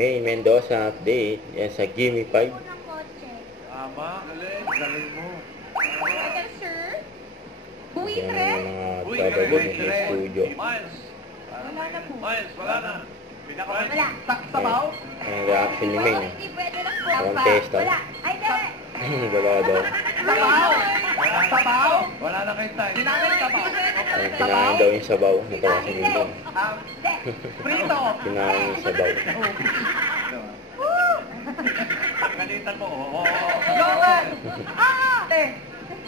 May Mendoza update. Yan sa Gimme 5. Tama, galing mo. Ayan, sir. Buwi Yan tre. ang mga trabaho sa studio. Miles. Wala na po. Miles, wala na. Pinakaman. Wala. Sabaw? Ang reaction ni May. Hindi pwede lang po. Contest, Wala. Ay, di. Wala daw. Sabaw? Sabaw? Wala na kayo tayo. Sinanay sabaw. Ang kinain daw yung sabaw. Natawasan din daw. Prito. Kinain yung sabaw. Kalitan mo. Joker!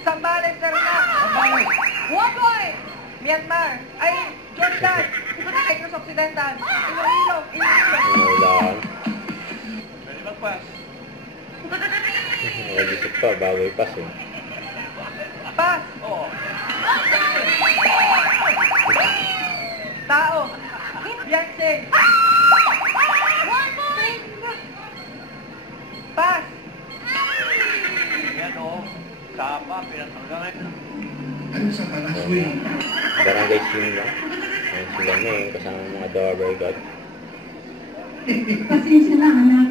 Sambales, sir na! Sambales! Waboy! Myanmar! Ay, Jordan! Negros Occidental! Iloilo! Ulan. Pwede magpas. Nag-isip pa, bago ipas eh. Pas! Oo. Tao! Beyonce! Pas! Yan o. Tama, pinatanggal. Ano sa palaswing? Barangay Simla. Ayan sila na eh, kasama mga Dover God. Pasensya na anak,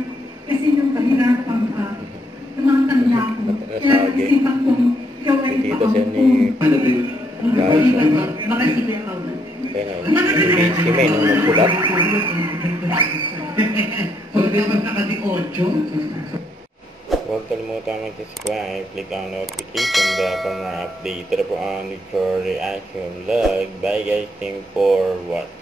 kasi nung kahirapan ka, tumatanda ko. Kaya isipan kong ikaw ay Dito siya ni Guys. Baka sige ikaw na. Kaya na, si May nung nagsulat. Pwede magkaka-8. Huwag kalimutan mag-subscribe, click ang notification bell para ma-update. Ito po ang for reaction vlog. Bye guys, thank you for watching.